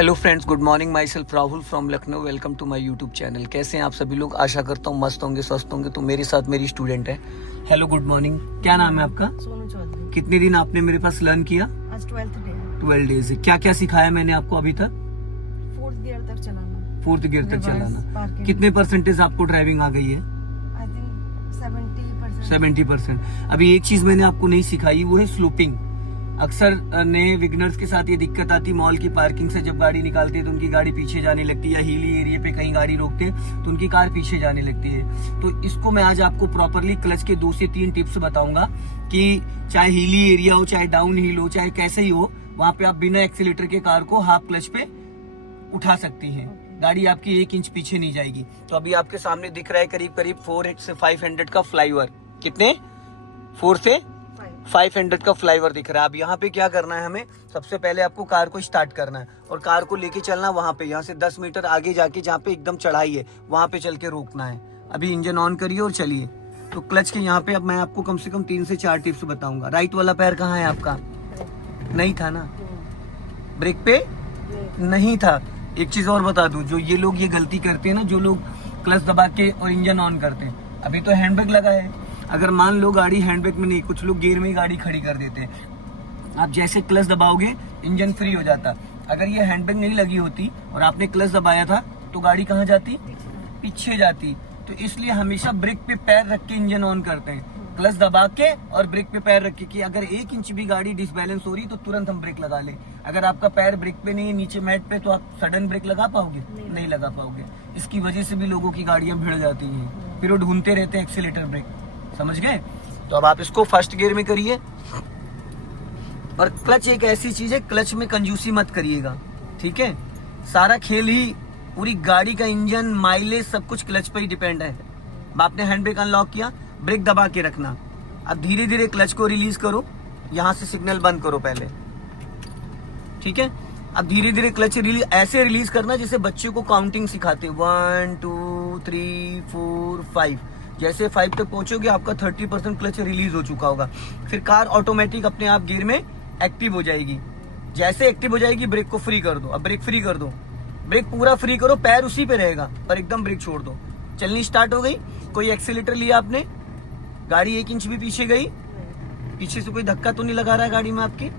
Hello friends, good morning. Myself Rahul from Lucknow. Welcome to my YouTube channel. कैसे हैं आप सभी लोग? आशा करता हूँ मस्त होंगे, स्वस्थ होंगे। तो मेरे साथ मेरी स्टूडेंट है। Hello, good morning. क्या नाम है आपका? सोनू चौधरी। कितने दिन आपने मेरे पास लर्न किया? आज 12th डे है। 12 डेज। क्या क्या सिखाया मैंने आपको अभी तक? 4th गियर तक चलाना। 4th गियर तक Reverse, चलाना। parking। कितने परसेंटेज आपको ड्राइविंग आ गई है? I think 70%। 70%। अभी एक चीज मैंने आपको नहीं सिखाई, वो है स्लोपिंग। अक्सर नए विगनर्स के साथ ये दिक्कत आती, मॉल की पार्किंग से जब गाड़ी निकालते हैं तो उनकी गाड़ी पीछे जाने लगती है, या हिली एरिया पे कहीं गाड़ी रोकते हैं तो उनकी कार पीछे जाने लगती है। तो इसको मैं आज आपको प्रॉपरली क्लच के 2 से 3 टिप्स बताऊंगा कि चाहे हिली एरिया हो, चाहे डाउन हिल हो, चाहे कैसे ही हो, वहां पे आप बिना एक्सीलेटर के कार को हाफ क्लच पे उठा सकती हैं। गाड़ी आपकी 1 इंच पीछे नहीं जाएगी। तो अभी आपके सामने दिख रहा है करीब करीब 400 से 500 का फ्लाईओवर। कितने? 4 से 500 का फ्लाईओवर दिख रहा है। अब यहाँ पे क्या करना है हमें? सबसे पहले आपको कार को स्टार्ट करना है और कार को लेके चलना वहां पे, यहाँ से 10 मीटर आगे जाके जहाँ पे एकदम चढ़ाई है वहां पे चल के रोकना है। अभी इंजन ऑन करिए और चलिए। तो क्लच के यहाँ पे अब मैं आपको कम से कम 3 से 4 टिप्स बताऊंगा। राइट वाला पैर कहाँ है आपका? नहीं था ना, ब्रेक पे नहीं था। एक चीज और बता दूं, जो ये लोग ये गलती करते हैं ना, जो लोग क्लच दबा के और इंजन ऑन करते हैं। अभी तो हैंड ब्रेक लगा है, अगर मान लो गाड़ी हैंड ब्रेक में नहीं, कुछ लोग गियर में ही गाड़ी खड़ी कर देते हैं। आप जैसे क्लच दबाओगे इंजन फ्री हो जाता। अगर ये हैंड ब्रेक नहीं लगी होती और आपने क्लच दबाया था तो गाड़ी कहाँ जाती? पीछे जाती। तो इसलिए हमेशा ब्रेक पे पैर रख के इंजन ऑन करते हैं, क्लच दबा के और ब्रेक पे पैर रख के, कि अगर 1 इंच भी गाड़ी डिसबैलेंस हो रही तो तुरंत हम ब्रेक लगा ले। अगर आपका पैर ब्रेक पे नहीं है, नीचे मैट पे, तो आप सडन ब्रेक लगा पाओगे? नहीं लगा पाओगे। इसकी वजह से भी लोगों की गाड़ियां भिड़ जाती हैं, फिर वो ढूंढते रहते हैं एक्सीलेटर ब्रेक। समझ गए? तो अब आप इसको फर्स्ट गियर में करिए। और क्लच एक ऐसी चीज है, क्लच में कंजूसी मत करिएगा, ठीक है? सारा खेल ही, पूरी गाड़ी का इंजन, माइलेज, सब कुछ क्लच पे ही डिपेंड है। आपने हैंड ब्रेक अनलॉक किया, ब्रेक दबा के रखना। अब धीरे धीरे क्लच को रिलीज करो, यहां से सिग्नल बंद करो पहले, ठीक है? अब धीरे धीरे क्लच ऐसे रिलीज करना जैसे बच्चे को काउंटिंग सिखाते, 1 2 3 4 5। जैसे 5 तक पहुंचोगे आपका 30% क्लच रिलीज हो चुका होगा। फिर कार ऑटोमेटिक अपने आप गियर में एक्टिव हो जाएगी। जैसे एक्टिव हो जाएगी, ब्रेक को फ्री कर दो। अब ब्रेक फ्री कर दो, ब्रेक पूरा फ्री करो, पैर उसी पे रहेगा पर एकदम ब्रेक छोड़ दो। चलनी स्टार्ट हो गई। कोई एक्सीलेटर लिया आपने, गाड़ी 1 इंच भी पीछे गई, पीछे से कोई धक्का तो नहीं लगा रहा है गाड़ी में आपके?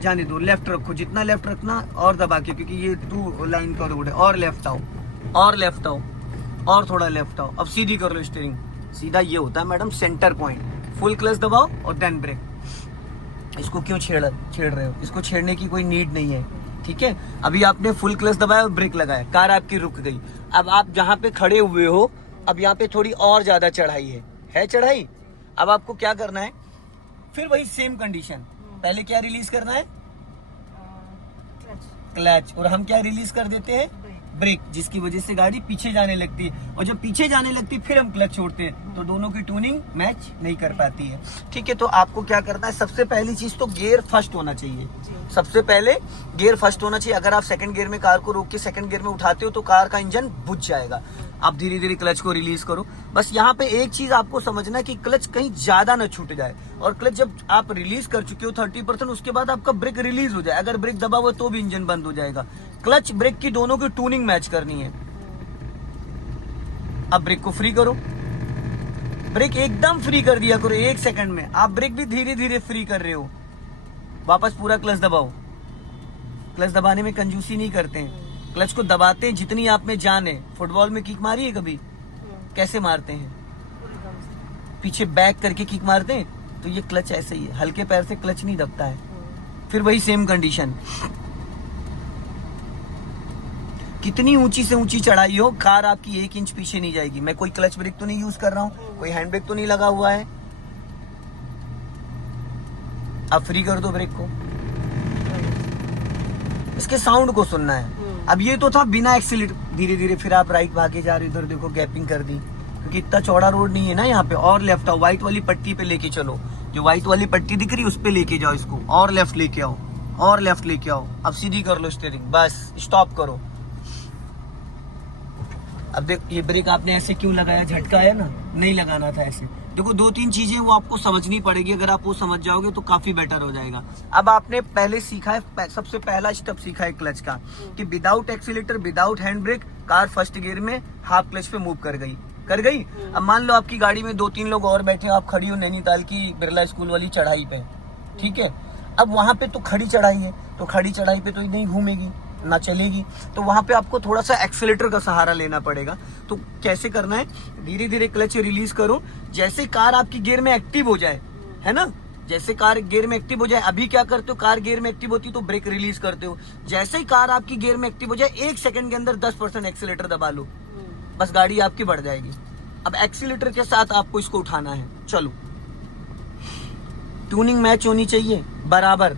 जाने दो, लेफ्ट रखो, जितना लेफ्ट रखना और दबा के, क्योंकि ये 2 लाइन का रोड है। और लेफ्ट आओ, और लेफ्ट आओ, और थोड़ा लेफ्ट आओ। अब सीधी कर लो स्टीयरिंग। सीधा ये होता है madam centre point. Full clutch दबाओ और देन ब्रेक। इसको क्यों छेड़ रहे हो? इसको छेड़ने की कोई नीड नहीं है, ठीक है? अभी आपने फुल क्लच दबाया और ब्रेक लगाया, कार आपकी रुक गई। अब आप जहाँ पे खड़े हुए हो, अब यहाँ पे थोड़ी और ज्यादा चढ़ाई है चढ़ाई। अब आपको क्या करना है? फिर वही सेम कंडीशन, पहले क्या रिलीज करना है? क्लच। और हम क्या रिलीज कर देते हैं? ब्रेक, जिसकी वजह से गाड़ी पीछे जाने लगती है। और जब पीछे जाने लगती है फिर हम क्लच छोड़ते हैं, तो दोनों की ट्यूनिंग मैच नहीं कर पाती है, ठीक है? तो आपको क्या करना है? सबसे पहली चीज तो गियर फर्स्ट होना चाहिए। सबसे पहले गियर फर्स्ट होना चाहिए। अगर आप सेकंड गियर में कार को रोक के सेकंड गियर में उठाते हो तो कार का इंजन बुझ जाएगा। आप धीरे धीरे क्लच को रिलीज करो। बस यहाँ पे एक चीज आपको समझना है कि क्लच कहीं ज्यादा न छूट जाए। और क्लच जब आप रिलीज कर चुके हो 30%, उसके बाद आपका ब्रेक रिलीज हो जाए। अगर ब्रेक दबा हुआ तो भी इंजन बंद हो जाएगा। क्लच ब्रेक की दोनों की ट्यूनिंग मैच करनी है। अब ब्रेक को फ्री करो, ब्रेक एकदम फ्री कर दिया करो 1 सेकंड में। आप ब्रेक भी धीरे धीरे फ्री कर रहे हो। वापस पूरा क्लच दबाओ। क्लच दबाने में कंजूसी नहीं करते हैं, क्लच को दबाते हैं जितनी आप में जान है। फुटबॉल में किक मारी है कभी? कैसे मारते हैं? पीछे बैक करके किक मारते हैं। तो ये क्लच ऐसे ही है, हल्के पैर से क्लच नहीं दबता है। फिर वही सेम कंडीशन, कितनी ऊंची से ऊंची चढ़ाई हो, कार आपकी 1 इंच पीछे नहीं जाएगी। मैं कोई क्लच ब्रेक तो नहीं यूज कर रहा हूं, कोई हैंड ब्रेक तो नहीं लगा हुआ है। अब फ्री कर दो ब्रेक को, इसके साउंड को सुनना है। अब ये तो था बिना एक्सीलेटर। धीरे धीरे फिर आप राइट भागे जा रहे, इधर देखो गैपिंग कर दी, क्योंकि इतना चौड़ा रोड नहीं है ना यहाँ पे। और लेफ्ट आओ, व्हाइट वाली पट्टी पे लेके चलो, जो व्हाइट वाली पट्टी दिख रही है उस पे लेके जाओ इसको। और लेफ्ट लेके आओ, और लेफ्ट लेके आओ। अब सीधी कर लो स्टीयरिंग, बस स्टॉप करो। अब देख, ये ब्रेक आपने ऐसे क्यों लगाया? झटका आया ना, नहीं लगाना था ऐसे। देखो 2-3 चीजें वो आपको समझनी पड़ेगी, अगर आप वो समझ जाओगे तो काफी बेटर हो जाएगा। अब आपने पहले सीखा है, सबसे पहला स्टेप सीखा है क्लच का, कि without accelerator without hand brake car first gear में हाफ क्लच पे मूव कर गई। अब मान लो आपकी गाड़ी में 2-3 लोग और बैठे हो, आप खड़ी हो नैनीताल की बिरला स्कूल वाली चढ़ाई पे, ठीक है। अब वहां पे तो खड़ी चढ़ाई है, तो खड़ी चढ़ाई पे तो नहीं घूमेगी ना चलेगी, तो वहां पे आपको थोड़ा सा एक्सीलेटर का सहारा लेना पड़ेगा। तो कैसे करना है, धीरे धीरे क्लच रिलीज करो, जैसे कार आपकी गियर में एक्टिव हो जाए, है ना, जैसे कार गियर में एक्टिव हो जाए। अभी क्या करते हो, कार गियर में एक्टिव होती है तो ब्रेक रिलीज करते हो, जैसे ही कार आपकी गियर में एक्टिव हो जाए 1 सेकंड के अंदर 10% एक्सीलेटर दबा लो, बस गाड़ी आपकी बढ़ जाएगी। अब एक्सीलेटर के साथ आपको इसको उठाना है, चलो ट्यूनिंग मैच होनी चाहिए बराबर।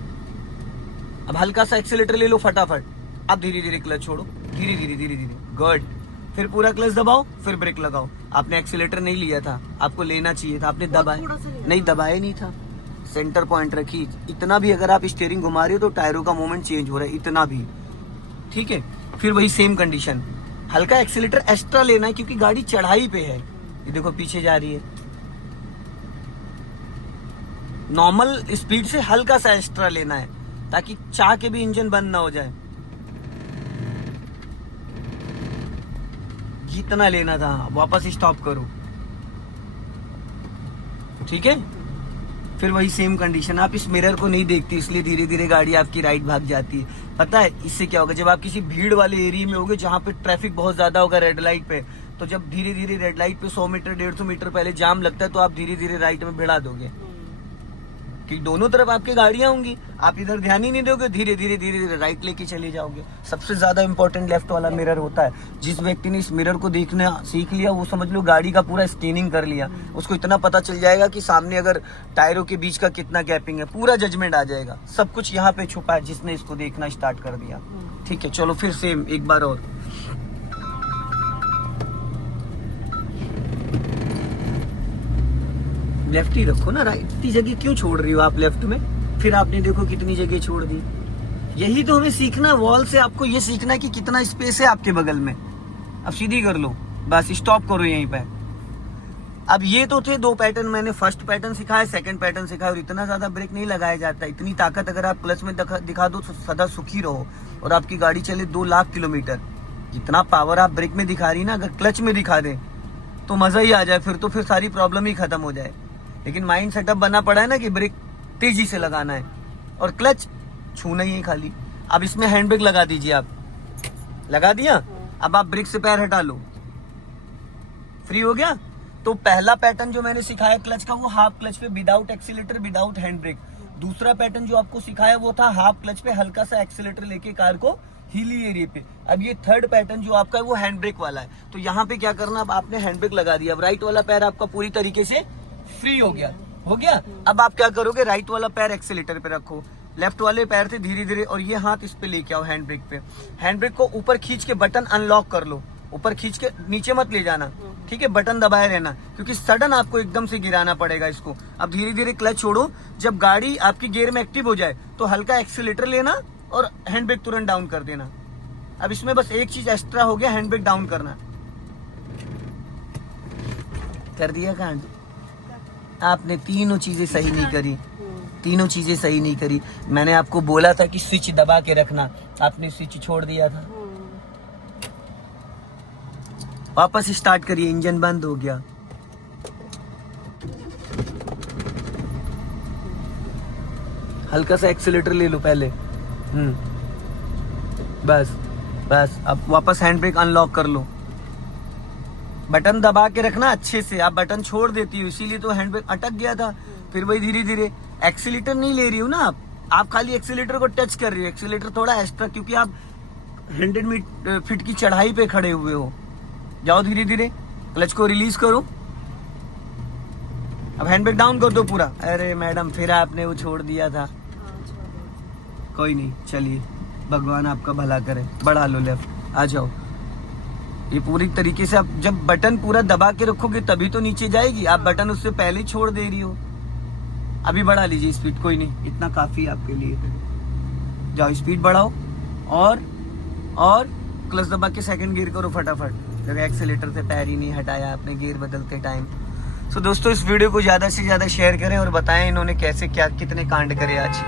अब हल्का सा एक्सीलेटर ले लो फटाफट, अब धीरे धीरे क्लच छोड़ो, धीरे धीरे गुड, फिर पूरा क्लच दबाओ, फिर ब्रेक लगाओ। आपने एक्सीलेटर नहीं लिया था, आपको लेना चाहिए था, आपने दबाया नहीं, दबाया नहीं था, सेंटर पॉइंट रखी। इतना भी अगर आप स्टीयरिंग घुमा रहे हो तो टायरों का मूवमेंट चेंज हो रहा है, इतना भी, ठीक है। फिर वही सेम कंडीशन, हल्का एक्सीलेटर एक्स्ट्रा लेना है क्योंकि गाड़ी चढ़ाई पे है, ये देखो पीछे जा रही है, नॉर्मल स्पीड से हल्का सा एक्स्ट्रा लेना है ताकि चाह के भी इंजन बंद ना हो जाए, जितना लेना था। वापस स्टॉप करो, ठीक है। फिर वही सेम कंडीशन, आप इस मिरर को नहीं देखती इसलिए धीरे धीरे गाड़ी आपकी राइट भाग जाती है। पता है इससे क्या होगा, जब आप किसी भीड़ वाले एरिया में होगे जहां पे ट्रैफिक बहुत ज्यादा होगा रेड लाइट पे, तो जब धीरे धीरे रेड लाइट पे 100 मीटर 150 मीटर पहले जाम लगता है तो आप धीरे धीरे राइट में भिड़ा दोगे, कि दोनों तरफ आपकी गाड़ियां होंगी, आप इधर ध्यान ही नहीं दोगे, धीरे धीरे राइट लेके चले जाओगे। सबसे ज्यादा इंपॉर्टेंट लेफ्ट वाला मिरर होता है। जिस व्यक्ति ने इस मिरर को देखना सीख लिया वो समझ लो गाड़ी का पूरा स्कैनिंग कर लिया, उसको इतना पता चल जाएगा कि सामने अगर टायरों के बीच का कितना गैपिंग है, पूरा जजमेंट आ जाएगा। सब कुछ यहाँ पे छुपा है जिसने इसको देखना स्टार्ट कर दिया, ठीक है। चलो फिर सेम एक बार और, लेफ्ट ही रखो ना, राइट की जगह क्यों छोड़ रही हो आप लेफ्ट में, फिर आपने देखो कितनी जगह छोड़ दी। यही तो हमें सीखना है, वॉल से आपको ये सीखना है कि कितना स्पेस है आपके बगल में। अब सीधी कर लो, बस स्टॉप करो यहीं पे। अब ये तो थे 2 पैटर्न, मैंने फर्स्ट पैटर्न सिखाया, सेकंड पैटर्न सिखाया, और इतना ज्यादा ब्रेक नहीं लगाया जाता। इतनी ताकत अगर आप क्लच में दिखा दो तो सदा सुखी रहो और आपकी गाड़ी चले 2 लाख किलोमीटर। जितना पावर आप ब्रेक में दिखा रही ना, अगर क्लच में दिखा दे तो मजा ही आ जाए, फिर सारी प्रॉब्लम ही खत्म हो जाए। लेकिन माइंड सेटअप बनना पड़ा है ना कि ब्रेक तेजी से लगाना है और क्लच छूना ही है खाली। अब इसमें हैंड ब्रेक लगा दीजिए, आप लगा दिया, अब आप ब्रेक से पैर हटा लो, फ्री हो गया। तो पहला पैटर्न जो मैंने सिखाया क्लच का वो हाफ क्लच पे without accelerator without hand brake. दूसरा पैटर्न जो आपको सिखाया वो था हाफ क्लच पे हल्का सा एक्सीलेटर लेके कार को हिली एरिया पे। अब ये थर्ड पैटर्न जो आपका है वो हैंड ब्रेक वाला है। तो यहाँ पे क्या करना, अब आपने हैंड ब्रेक लगा दिया, अब राइट वाला पैर आपका पूरी तरीके से फ्री हो गया। अब आप क्या करोगे, राइट वाला पैर एक्सीलेटर पे रखो, लेफ्ट वाले पैर से धीरे धीरे और ये हाथ इस पे लेके आओ हैंड ब्रेक पे। हैंड ब्रेक को ऊपर खींच के बटन अनलॉक कर लो, ऊपर खींच के नीचे मत ले जाना, ठीक है, बटन दबाए रहना क्योंकि सडन आपको एकदम से गिराना पड़ेगा इसको। अब धीरे धीरे क्लच छोड़ो, जब गाड़ी आपकी गियर में एक्टिव हो जाए तो हल्का एक्सीलेटर लेना और हैंड ब्रेक तुरंत डाउन कर देना। अब इसमें बस एक चीज एक्स्ट्रा हो गया, हैंड ब्रेक डाउन करना। कर दिया कांड, आपने तीनों चीजें सही नहीं करी, तीनों चीजें सही नहीं करी। मैंने आपको बोला था कि स्विच दबा के रखना, आपने स्विच छोड़ दिया था। वापस स्टार्ट करिए, इंजन बंद हो गया। हल्का सा एक्सीलेटर ले लो पहले, बस अब वापस हैंड ब्रेक अनलॉक कर लो, बटन दबा के रखना अच्छे से। आप बटन छोड़ देती हो इसीलिए तो हैंड ब्रेक अटक गया था। फिर वही धीरे धीरे, एक्सीलेटर नहीं ले रही हो ना आप खाली एक्सीलेटर को टच कर रही हो। एक्सीलेटर थोड़ा एक्स्ट्रा क्योंकि आप 100 फीट की चढ़ाई पे खड़े हुए हो। जाओ धीरे धीरे, क्लच को रिलीज करो, अब हैंड ब्रेक डाउन कर दो पूरा। अरे मैडम फिर आपने वो छोड़ दिया था, कोई नहीं, चलिए भगवान आपका भला करे, बढ़ा लो लेफ्ट, आ जाओ। ये पूरी तरीके से आप जब बटन पूरा दबा के रखोगे तभी तो नीचे जाएगी, आप बटन उससे पहले छोड़ दे रही हो। अभी बढ़ा लीजिए स्पीड, कोई नहीं, इतना काफी है आपके लिए। जाओ स्पीड बढ़ाओ और क्लच दबा के सेकंड गियर करो फटाफट। जब एक्सीलेटर से पैर ही नहीं हटाया आपने गियर बदलते टाइम। दोस्तों इस वीडियो को ज्यादा से ज्यादा शेयर करें और बताएं इन्होंने कैसे क्या कितने कांड करे आज।